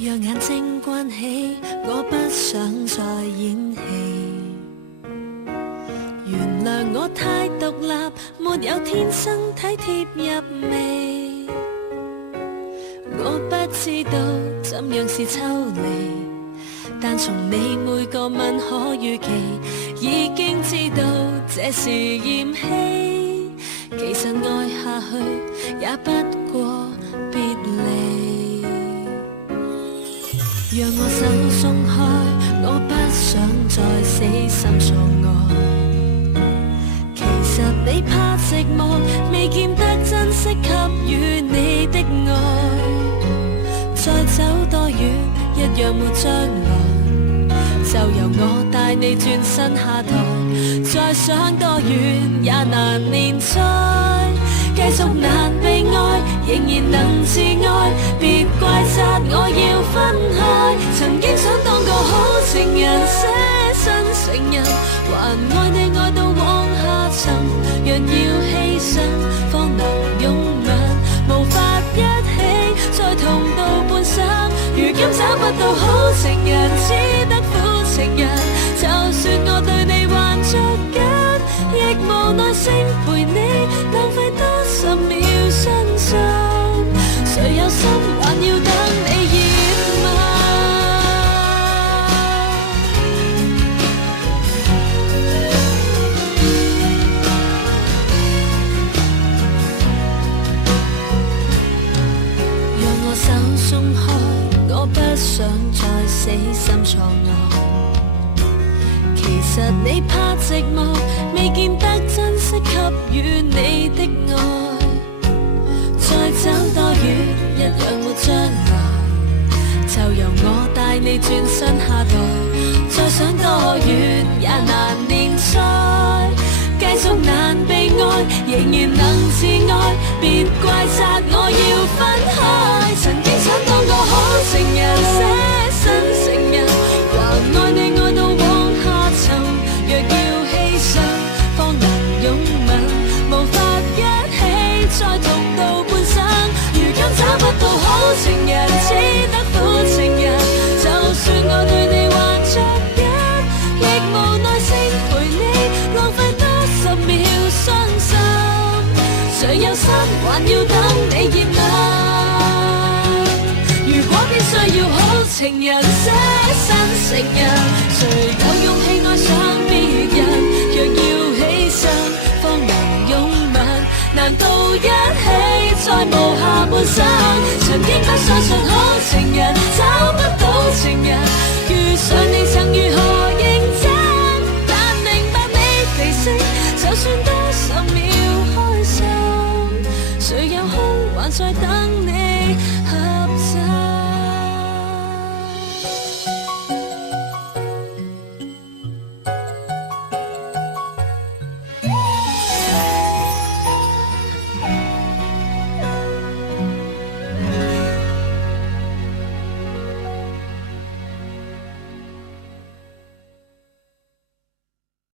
讓眼睛關起，我不想再演戲。原諒我太獨立，沒有天生體貼入微。我不知道怎樣是抽離，但從你每個吻可預期，已經知道這是嫌棄。其實愛下去也不過別離。讓我手鬆開，我不想再死心錯愛。其實你怕寂寞，未見得珍惜給予你的愛。再走多遠，一樣沒將來，就由我帶你轉身下台。再想多遠也難連載，繼續難被愛，仍然能自愛。別怪責我要分開，曾經想當個好情人，捨身成人，還愛你愛到往下沉。若要犧牲，方能擁吻，無法一起再痛到半生。如今找不到好情人，只得苦情人。就算我對你還着緊，亦無耐性陪你浪費多10秒傷心。誰有心還要等你熱吻？讓我手鬆開，我不想再死心錯愛。其實你怕寂寞，未見得珍惜給予你的愛。再走多遠，一樣沒將來，就由我帶你轉身下台。再想多遠也難連載，繼續難被愛，仍然能自愛。別怪責我要分開，曾經想當個好情人，捨身成人，還愛你愛到往下沉。若要犧牲，方能擁吻，無法一起再痛到半生。如今找不到好情人，只得苦情人。就算我對你還着緊，亦無耐性陪你浪費多10秒傷心。誰有心還要等你熱吻？如果必須要好情人，捨身成人，誰有勇氣愛上別人？若要犧牲，方能擁吻，難道一起再無下半生？曾經不相信好情人，找不到情人，遇上你曾如何認真？但明白你脾性，就算多10秒開心，誰有空還在等你？